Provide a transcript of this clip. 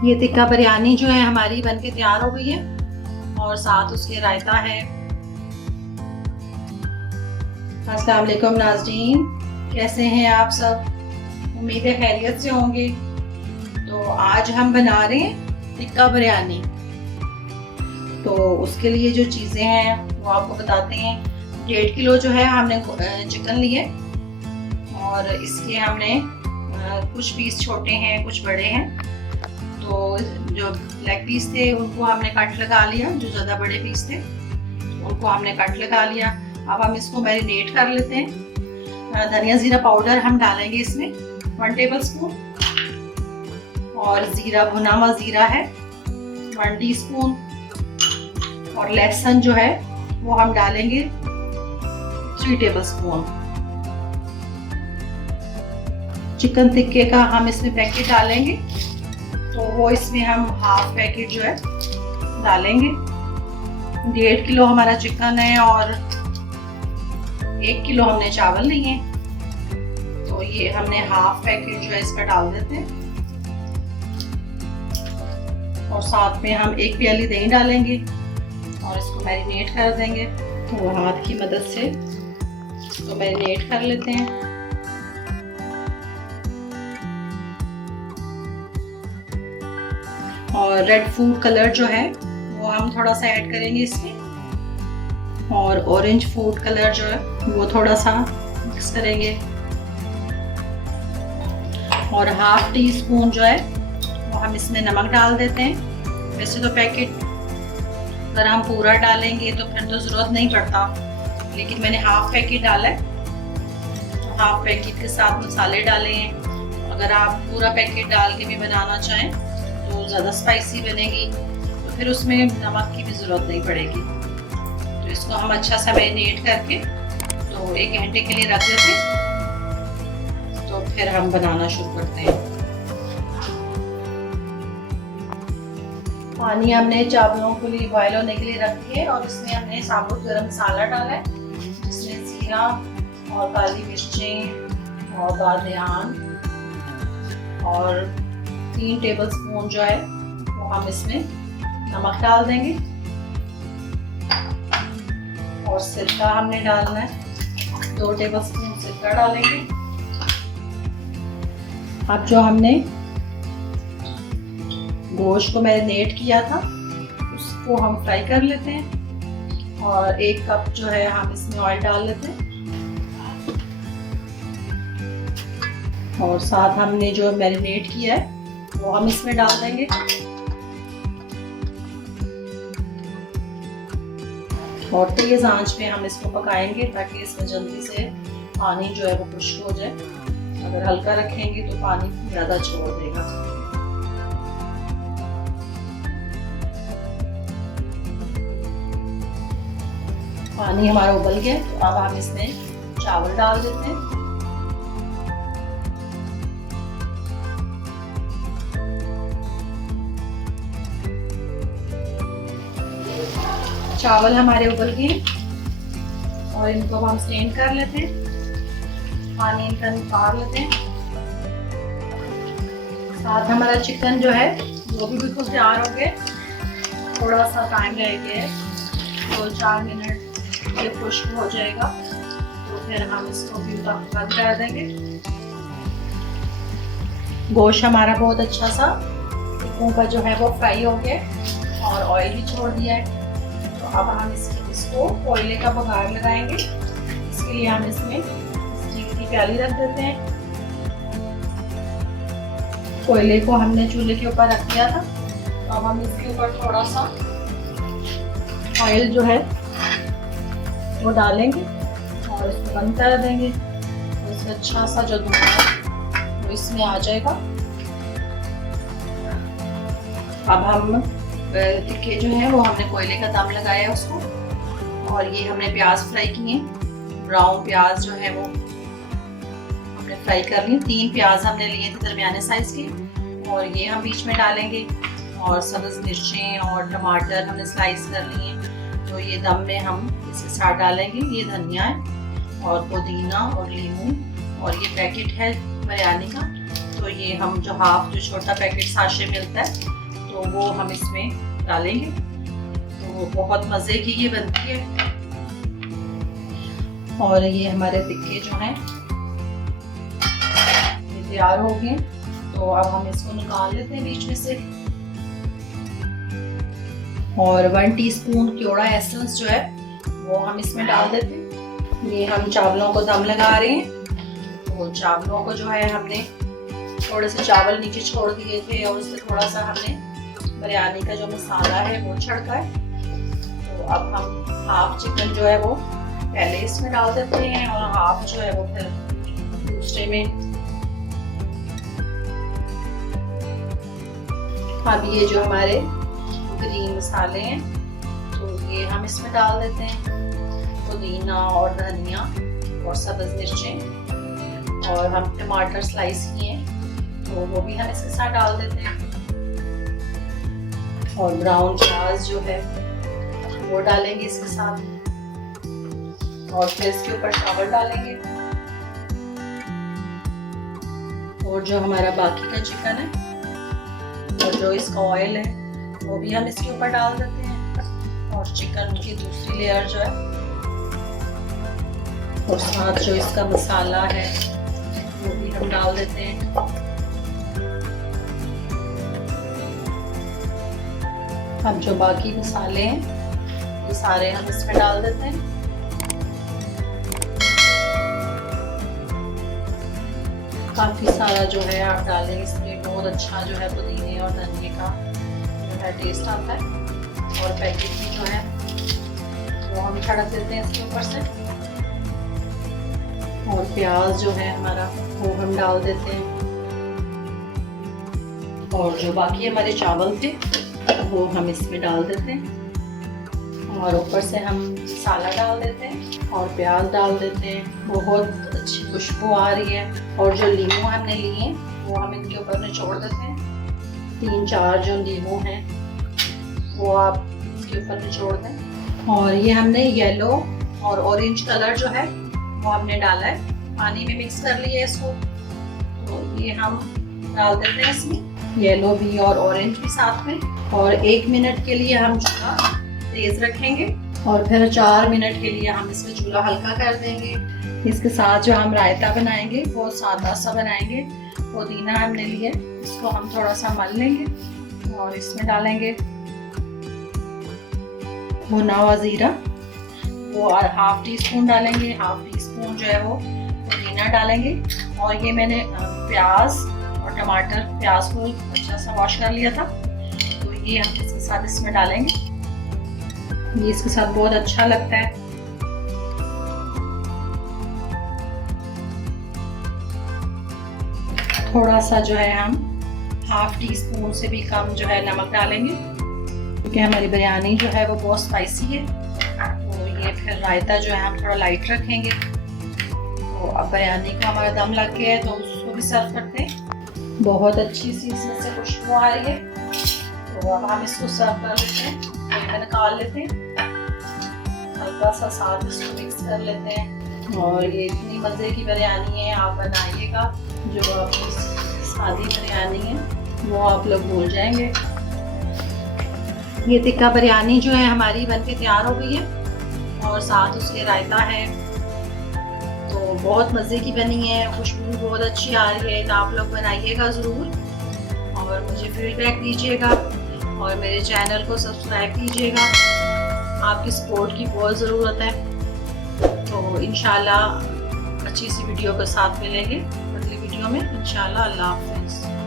ये टिक्का बिरयानी जो है हमारी बनके तैयार हो गई है और साथ उसके रायता है। अस्सलाम वालेकुम नाज़रीन, कैसे हैं आप सब? उम्मीद है खैरियत से होंगे। तो आज हम बना रहे हैं टिक्का बिरयानी। तो उसके लिए जो चीज़ें हैं वो आपको बताते हैं। 1.5 किलो जो है हमने चिकन लिए और इसके हमने कुछ पीस छोटे हैं कुछ बड़े हैं। तो जो लेग पीस थे उनको हमने कट लगा लिया, जो ज़्यादा बड़े पीस थे उनको हमने कट लगा लिया। अब हम इसको मैरिनेट कर लेते हैं। धनिया जीरा पाउडर हम डालेंगे इसमें 1 टेबल स्पून, और जीरा भुना हुआ जीरा है 1 टीस्पून, और लहसुन जो है वो हम डालेंगे 3 टेबल स्पून। चिकन टिक्के का हम इसमें पैकेट डालेंगे, तो वो इसमें हम हाफ पैकेट जो है डालेंगे। 1.5 किलो हमारा चिकन है और 1 किलो हमने चावल लिए हैं, तो ये हमने हाफ पैकेट जो है इसका डाल देते हैं। और साथ में हम 1 प्याली दही डालेंगे और इसको मैरिनेट कर देंगे। तो हाथ की मदद से इसको मैरिनेट कर लेते हैं। और रेड फूड कलर जो है वो हम थोड़ा सा ऐड करेंगे इसमें, और ऑरेंज फूड कलर जो है वो थोड़ा सा मिक्स करेंगे। और हाफ टी स्पून जो है वो हम इसमें नमक डाल देते हैं। वैसे तो पैकेट अगर हम पूरा डालेंगे तो फिर तो ज़रूरत नहीं पड़ता, लेकिन मैंने हाफ पैकेट डाला है, तो हाफ पैकेट के साथ मसाले डाले हैं। अगर आप पूरा पैकेट डाल के भी बनाना चाहें तो ज़्यादा स्पाइसी बनेगी, तो फिर उसमें नमक की भी ज़रूरत नहीं पड़ेगी। तो इसको हम अच्छा सा मैरिनेट करके तो 1 घंटे के लिए रख देते हैं। तो फिर हम बनाना शुरू करते हैं। पानी हमने चावलों के लिए बॉयल होने के लिए रख दिया, और इसमें हमने साबुत गरम मसाला डाला है, जिसमें जीरा और काली मिर्चें और बादियान और 3 टेबल स्पून जो है वो हम इसमें नमक डाल देंगे। और सिरका हमने डालना है, 2 टेबल स्पून सिरका डालेंगे। अब जो हमने गोश्त को मैरिनेट किया था उसको हम फ्राई कर लेते हैं, और 1 कप जो है हम इसमें ऑयल डाल लेते हैं। और साथ हमने जो मैरिनेट किया है वो हम इसमें डाल देंगे। और तेज आंच पे हम इसको पकाएंगे ताकि इसमें जल्दी से पानी जो है वो खुश्क हो जाए। अगर हल्का रखेंगे तो पानी ज़्यादा छोड़ देगा। पानी हमारा उबल गया, तो अब हम इसमें चावल डाल देते हैं। चावल हमारे उबल गए और इनको हम स्टेन कर लेते हैं, पानी इनका निकाल लेते हैं। साथ हमारा चिकन जो है वो भी बिल्कुल तैयार हो गया। थोड़ा सा टाइम रह गया है, 2-4 मिनट ये खुश्क हो जाएगा, तो फिर हम इसको भी बंद कर देंगे। गोश्त हमारा बहुत अच्छा सा टिक्कों का जो है वो फ्राई हो गया और ऑयल भी छोड़ दिया है। तो अब हम इसको कोयले का बघार लगाएंगे। इसके लिए हम इसमें स्टील की प्याली रख देते हैं। कोयले को हमने चूल्हे के ऊपर रख दिया था, तो अब हम इसके ऊपर थोड़ा सा ऑयल जो है वो डालेंगे और इसको बंद कर देंगे। तो इससे अच्छा सा जो धुआं वो इसमें आ जाएगा। अब हम टिक्के जो है वो हमने कोयले का दम लगाया है उसको, और ये हमने प्याज फ्राई किए, ब्राउन प्याज जो है वो हमने फ्राई कर लिए। 3 प्याज हमने लिए थे दरमियाने साइज के, और ये हम बीच में डालेंगे। और सब्ज़ मिर्चें और टमाटर हमने स्लाइस कर लिए, तो ये दम में हम इसके साथ डालेंगे। ये धनिया है और पुदीना और नींबू, और ये पैकेट है बिरयानी का, तो ये हम जो हाफ जो छोटा पैकेट साशे मिलता है तो वो हम इसमें डालेंगे। तो बहुत मज़े की ये बनती है। और ये हमारे टिक्के जो हैं ये तैयार हो गए। तो अब हम इसको निकाल लेते हैं बीच में से। और 1 टीस्पून केवड़ा एसेंस जो है वो हम इसमें डाल देते हैं। ये हम चावलों को दम लगा रहे हैं। तो चावलों को जो है हमने थोड़े से चावल नीचे छोड़ दिए थे और उससे थोड़ा सा हमने बिरयानी का जो मसाला है वो छिड़का है। तो अब हम हाफ चिकन जो है वो पहले इसमें डाल देते हैं और हाफ जो है वो फिर दूसरे में। अब ये जो हमारे ग्रीन मसाले हैं तो ये हम इसमें डाल देते हैं। पुदीना और धनिया और सब्ज़ मिर्चें और हम टमाटर स्लाइस किए हैं तो वो भी हम इसके साथ डाल देते हैं। और ब्राउन प्याज जो है वो डालेंगे इसके साथ और फिर इसके ऊपर चावल डालेंगे। और जो हमारा बाकी का चिकन है और जो इसका ऑयल है वो भी हम इसके ऊपर डाल देते हैं। और चिकन की दूसरी लेयर जो है और साथ जो इसका मसाला है वो भी हम डाल देते हैं। हम जो बाकी मसाले हैं ये सारे हम इसमें डाल देते हैं। काफ़ी सारा जो है आप डालें, इसमें बहुत अच्छा जो है पुदीने और धनिए का जो है टेस्ट आता है। और पैकेट भी जो है वो हम छिड़क देते हैं इसके ऊपर से। और प्याज जो है हमारा वो हम डाल देते हैं। और जो बाकी हमारे चावल थे वो हम इसमें डाल देते हैं। और ऊपर से हम मसाला डाल देते हैं और प्याज डाल देते हैं। बहुत अच्छी खुशबू आ रही है। और जो लीमू हमने लिए वो हम इनके ऊपर निचोड़ देते हैं। 3-4 जो लीमू हैं वो आप इसके ऊपर निचोड़ दें। और ये हमने येलो और ऑरेंज कलर जो है वो हमने डाला है, पानी में मिक्स कर लिया इसको। तो ये हम डाल देते हैं इसमें, येलो भी और ऑरेंज भी साथ में। और 1 मिनट के लिए हम चूल्हा तेज रखेंगे और फिर 4 मिनट के लिए हम इसमें चूल्हा हल्का कर देंगे। इसके साथ जो हम रायता बनाएंगे वो सादा सा बनाएंगे। पुदीना हमने लिया, इसको हम थोड़ा सा मल लेंगे और इसमें डालेंगे। भुना हुआ जीरा वो 1/2 टीस्पून डालेंगे। 1/2 टीस्पून जो है वो पुदीना डालेंगे। और ये मैंने प्याज और टमाटर, प्याज को अच्छा सा वॉश कर लिया था तो ये हम इसके साथ इसमें डालेंगे। ये इसके साथ बहुत अच्छा लगता है। थोड़ा सा जो है हम 1/2 टीस्पून से भी कम जो है नमक डालेंगे क्योंकि हमारी बिरयानी जो है वो बहुत स्पाइसी है। तो ये फिर रायता जो है हम थोड़ा लाइट रखेंगे। तो अब बिरयानी को हमारा दम लग गया है तो उसको भी सर्व करते हैं। बहुत अच्छी सी इसमें से खुशबू आ रही है। तो अब हम इसको सर्व कर लेते हैं, प्लेट में निकाल लेते हैं। हल्का सा साथ इसको मिक्स कर लेते हैं। और ये इतनी मज़े की बिरयानी है, आप बनाइएगा। जो आपकी सादी बिरयानी है वो आप लोग भूल जाएंगे। ये टिक्का बिरयानी जो है हमारी बनके तैयार हो गई है और साथ उसके रायता है। तो बहुत मज़े की बनी है, खुशबू बहुत अच्छी आ रही है। तो आप लोग बनाइएगा ज़रूर और मुझे फीडबैक दीजिएगा और मेरे चैनल को सब्सक्राइब कीजिएगा। आपकी सपोर्ट की बहुत ज़रूरत है। तो इंशाल्लाह अच्छी सी वीडियो के साथ मिलेंगे अगली वीडियो में इंशाल्लाह। अल्लाह हाफ़िज़।